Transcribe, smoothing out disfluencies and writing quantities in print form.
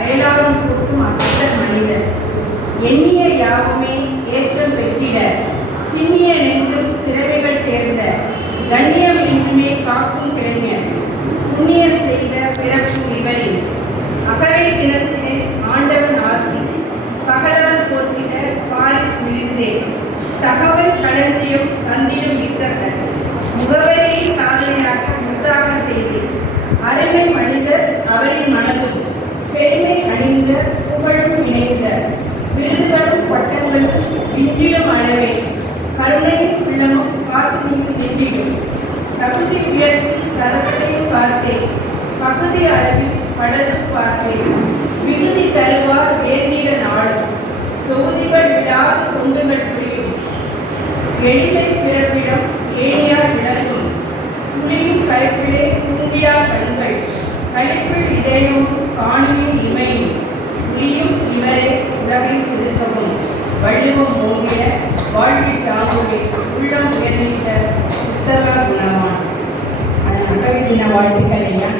அயலாரும் கூட்டும் அசத்தர் மனிதர். எண்ணிய யாவுமே ஏற்றம் பெற்றிட திண்ணிய நெஞ்சும் திறமைகள் சேர்ந்த கண்ணியம் என்றுமே காக்கும் கிளைஞர். புண்ணியம் செய்த பிறப்பும் இவரின் அகவை தினத்திலே ஆண்டவன் ஆசி பகலவன் போற்றிட பால் விழுந்தே தகவல் களஞ்சியம் தந்திடும் வித்தகர். முகவரியை சாதனையாக்க முத்தாக செய்து அருமை மனிதர் அவரின் மனதும் பெருமை அணிந்த புகழும் இணைந்த விருதுகளும் பட்டங்களும் விஞ்சிடும் அளவே கருணையும் உள்ளமும் காசினியும் நெஞ்சிடும் தகுதி உயர்த்தி தரத்தையும் பார்த்தேன் பகுதி அளவில் பலது பார்த்தேன் மிகுதி தருவார் வேந்திட நாளும் தொகுதிகள் விடாது தொண்டுகள் புரியும் எளிமை பிறப்பிடம் ஏனியார் விளங்கும் துளியும் கழிப்பிலே தூங்கியா கண்கள் கழிப்பில் இதயமும் காணுமே இமையும் புரியும் இவரே உலகை செலுத்தவும் வள்ளுவம் ஓங்கிய வாழ்வில் தாங்குவே உள்ளம் உயர்ந்த உத்தம குணமான். அது அகவை தின வாழ்த்துக்கள் ஐயா.